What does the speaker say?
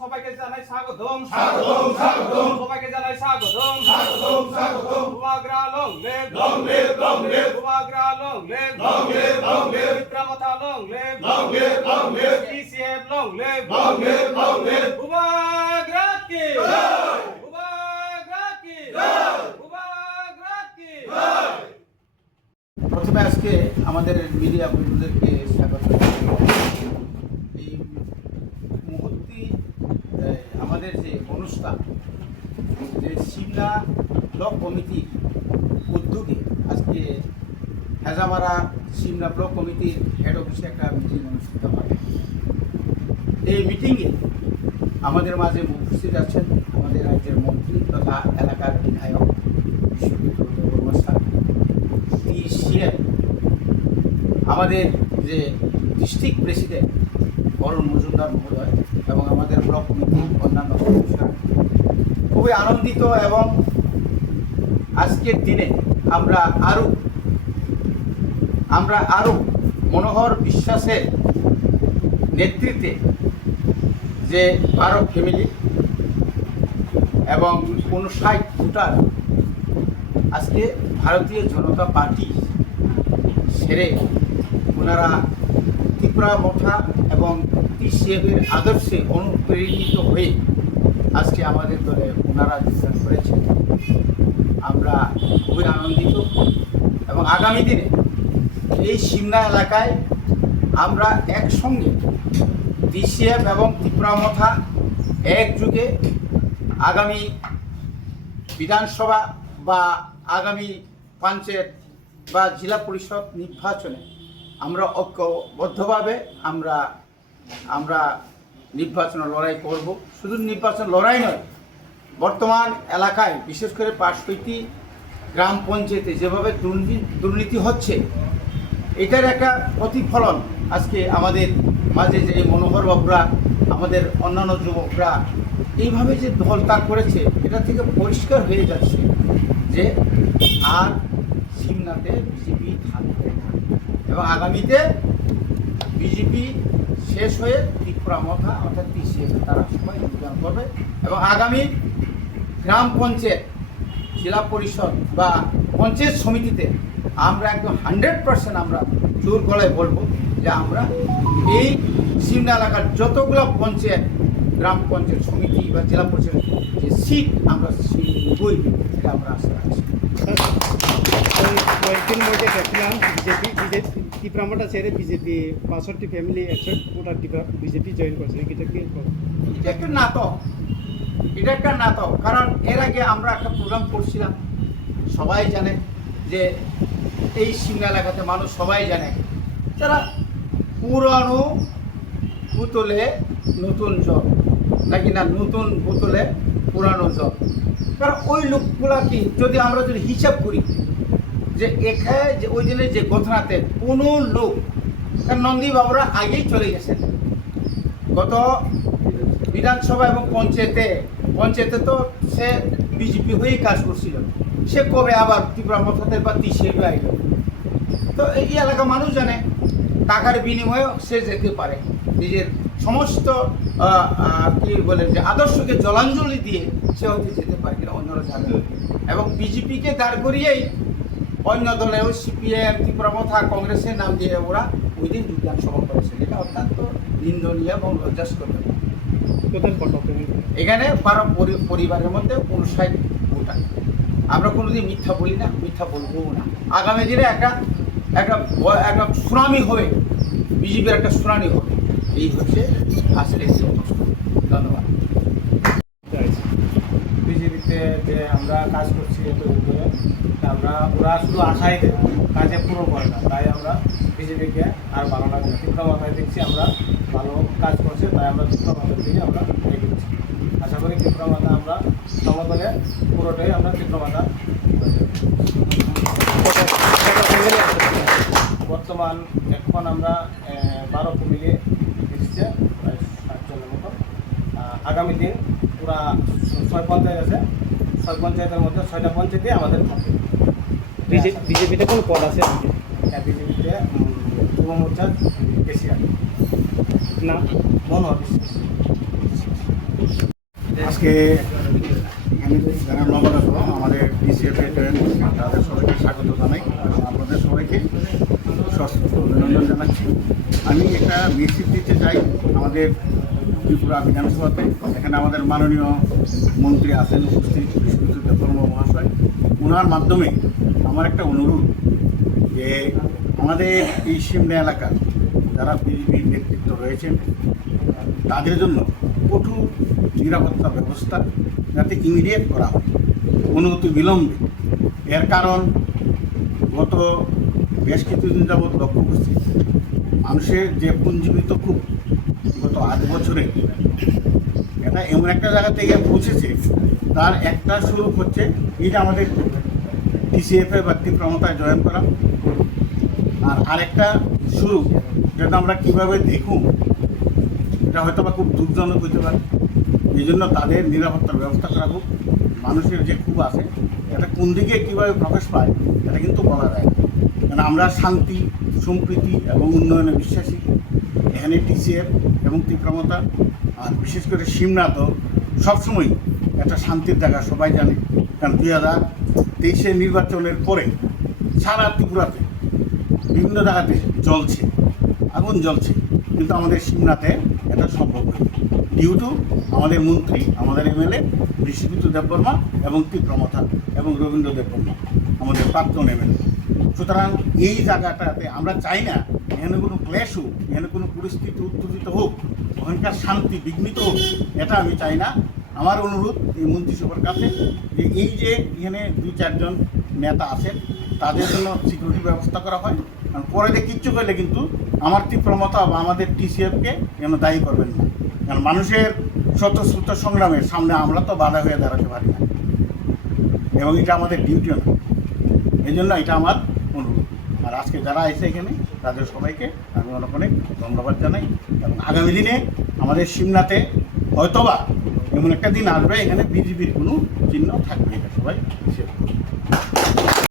সবাইকে জানাই স্বাগতম স্বাগতম স্বাগতম সবাইকে জানাই স্বাগতম স্বাগতম স্বাগতম উপাগ্রা লং লেভ উপাগ্রা লং লেভ বিক্রমতা long live PCF long live উপাগ্রা কি উপাগ্রা কি উপাগ্রা কি। প্রথমে আজকে আমাদের মিডিয়া বন্ধুদেরকে স্বাগত। এই মুহূর্তে আমাদের যে অনুষ্ঠান, যে সিমলা ব্লক কমিটির উদ্যোগে আজকে হেজামারা সিমলা ব্লক কমিটির হেড অফিসে একটা মিটিং অনুষ্ঠিত হয়। এই মিটিংয়ে আমাদের মাঝে উপস্থিত আছেন আমাদের রাজ্যের মন্ত্রী তথা এলাকার বিধায়ক আমাদের যে ডিস্ট্রিক্ট প্রেসিডেন্ট অরুণ মজুমদার মহোদয় এবং আমাদের ব্লক কমিটির অন্যান্য কমিশনার। খুবই আনন্দিত এবং আজকের দিনে আমরা আরও মনোহর বিশ্বাসের নেতৃত্বে যে 12 ফ্যামিলি এবং 59 ভোটার আজকে ভারতীয় জনতা পার্টি ছেড়ে ওনারা ত্রিপুরা মঠা এবং পিসিএফের আদর্শে অনুপ্রেরিত হয়ে আজকে আমাদের দলে ওনারা যোগদান করেছেন। আমরা খুবই আনন্দিত এবং আগামী দিনে এই সিমলা এলাকায় আমরা একসঙ্গে পিসিএফ এবং ত্রিপুরা মঠা একযোগে আগামী বিধানসভা বা আগামী পঞ্চায়েত বা জেলা পরিষদ নির্বাচনে আমরা ঐক্যবদ্ধভাবে আমরা নির্বাচন লড়াই করব। শুধু নির্বাচন লড়াই নয়, বর্তমান এলাকায় বিশেষ করে 65টি গ্রাম পঞ্চায়েতে যেভাবে দুর্নীতি হচ্ছে, এটার একটা প্রতিফলন আজকে আমাদের মাঝে যে মনোহর বাবুরা, আমাদের অন্যান্য যুবকরা এইভাবে যে দলত্যাগ করেছে, এটা থেকে পরিষ্কার হয়ে যাচ্ছে যে আর সিমলাতে বিজেপি থাকবে না এবং আগামীতে বিজেপি শেষ হয়ে ত্রিপুরা মঠা অর্থাৎ পিসিএফ তারা সবাই যোগদান করবে এবং আগামী গ্রাম পঞ্চায়েত, জেলা পরিষদ বা পঞ্চায়েত সমিতিতে আমরা একদম 100% আমরা জোর গলায় বলবো যে আমরা এই সিমলা এলাকার যতগুলো পঞ্চায়েত, গ্রাম পঞ্চায়েত সমিতি বা জেলা পরিষদ যে সিট আমরা বই এটা আমরা আশা রাখছি। কয়েকদিন মধ্যে দেখলাম বিজেপি ত্রিপুরা মঠা ছেড়ে BJP 65 family 61 voter BJP join করছে। এটা একটা নাটক, এটা একটা নাটক। কারণ এর আগে আমরা একটা প্রোগ্রাম করছিলাম, সবাই জানে যে এই সিমলা এলাকাতে মানুষ সবাই জানে যারা পুরানো বোতলে নতুন জল নাকি না নতুন বোতলে পুরানো জল। কারণ ওই লোকগুলা কি যদি আমরা হিসাব করি যে এখানে যে ওই দিনের যে ঘটনাতে কোনো লোক নন্দী বাবুরা আগেই চলে গেছেন। গত বিধানসভা এবং পঞ্চায়েতে তো সে বিজেপি হয়েই কাজ করছিল, সে কবে আবার ত্রিপুরা মঠাতে বা পিসিএফে আইল। তো এই এলাকা মানুষ জানে টাকার বিনিময়ে সে যেতে পারে, নিজের সমস্ত কি বলে যে আদর্শকে জলাঞ্জলি দিয়ে সে হয়তো যেতে পারে কিনা অন্যরা জানে। এবং বিজেপিকে দাঁড় করিয়েই অন্য দলেও সিপিএম, ত্রিপুরা মঠা, কংগ্রেসের নাম দিয়ে ওরা ওই দিন যোগদান সভা করেছে। এটা অত্যন্ত নিন্দনীয় এবং লজ্জাস্কর। এখানে 12 পরিবারের মধ্যে 59 ভোটার। আমরা কোনোদিন মিথ্যা বলি না, মিথ্যা বলবো না। আগামী দিনে একটা সুনামি হবে, বিজেপির একটা সুনামি হবে। এই হচ্ছে আসলে ধন্যবাদ। বিজেপিতে যে আমরা কাজ করছি ওরা শুধু আশাই দেয়, কাজে পুরো করে না। তাই আমরা বিজেপিকে আর ভালো লাগে না। ত্রিপুরা মাথায় দেখছি আমরা ভালো কাজ করছে, তাই আমরা ত্রিপুরা মাথার দিকে আমরা এগিয়েছি। আশা করি ত্রিপুরা মাথা আমরা সমতলে পুরোটাই আমরা ত্রিপুরা মাথা। বর্তমান এখন আমরা 12 ফ্যামিলি এসেছে, প্রায় 60 জনের মতো। আগামী দিন পুরা 6 পঞ্চায়েত আছে, 6 পঞ্চায়েতের মধ্যে 6টা পঞ্চায়েতে আমাদের বিজেপিতে কোন পদ আছে? হ্যাঁ, বিজেপিতে যুব মোর্চার কেসিআর নাম মনোহর বিশ্বাস। আজকে এখানে যারা নবগত আমাদের ডিসিএফ তাদের সবাইকে স্বাগত জানাই এবং আপনাদের সবাইকে সশস্ত্র অভিনন্দন জানাচ্ছি। আমি একটা মেসেজ দিতে চাই আমাদের ত্রিপুরা বিধানসভাতে। এখানে আমাদের মাননীয় মন্ত্রী আছেন উপস্থিত বিশ্বজিৎ দেববর্মা মহাশয়। ওনার মাধ্যমে আমার একটা অনুরোধ যে আমাদের এই সিমনা এলাকার যারা বিজেপির নেতৃত্ব রয়েছেন তাদের জন্য কঠোর নিরাপত্তা ব্যবস্থা যাতে ইমিডিয়েট করা হয়, অনুমতি বিলম্বে। এর কারণ গত বেশ কিছুদিন যাবৎ লক্ষ্য করছি মানুষের যে পুঞ্জীবিত খুব গত 8 বছরে এটা এমন একটা জায়গা থেকে পৌঁছেছে, তার একটা স্বরূপ হচ্ছে এই যে আমাদের টিসিএফে বা তীব্রমতায় জয়েন করা, আর আরেকটা স্বরূপ যেটা আমরা কীভাবে দেখুন এটা হয়তো বা খুব দুঃখজনক হতে পারে। এই জন্য তাদের নিরাপত্তার ব্যবস্থা করা হোক। মানুষের যে ক্ষোভ আছে এটা কোন দিকে কীভাবে প্রকাশ পায় এটা কিন্তু বলা যায় না, কারণ আমরা শান্তি সম্প্রীতি এবং উন্নয়নে বিশ্বাসী। এখানে টিসিএফ এবং তীব্রমতা আর বিশেষ করে সিমনা তো সবসময় একটা শান্তির জায়গা, সবাই জানে। কারণ 2023 নির্বাচনের পরে সারা ত্রিপুরাতে বিভিন্ন জায়গাতে জ্বলছে, আগুন জ্বলছে, কিন্তু আমাদের সিমনাতে এটা সম্ভব হয়নি ডিউ টু আমাদের মন্ত্রী, আমাদের এমএলএ বিশ্বজিৎ দেববর্মা এবং তীব্রমতা এবং রবীন্দ্র দেববর্মা আমাদের প্রাক্তন এমএলএ। সুতরাং এই জায়গাটাতে আমরা চাই না এখানে কোনো ক্লেশ হোক, এখানে কোনো পরিস্থিতি উত্তেজিত হোক, ওখানকার শান্তি বিঘ্নিত হোক, এটা আমি চাই না। আমার অনুরোধ এই মন্ত্রিসভার কাছে যে এই যে এখানে 2-4 জন নেতা আছেন তাদের জন্য সিকিউরিটি ব্যবস্থা করা হয়। কারণ পরে দিয়ে কিচ্ছু করলে কিন্তু আমার তীব্রমতা বা আমাদের টিসিএফকে যেন দায়ী করবেন না, কারণ মানুষের স্বতঃস্ফূর্ত সংগ্রামের সামনে আমরা তো বাধা হয়ে দাঁড়াতে পারি না এবং এটা আমাদের ডিউটিও না। এই জন্য এটা আমার অনুরোধ। আর আজকে যারা এসে এখানে তাদের সবাইকে আমি অনেক অনেক ধন্যবাদ জানাই এবং আগামী দিনে আমাদের সিমনাতে হয়তোবা এমন একটা দিন আসবে এখানে বিজেপির কোনো চিহ্ন থাকবে, এটা সবাই হিসেবে।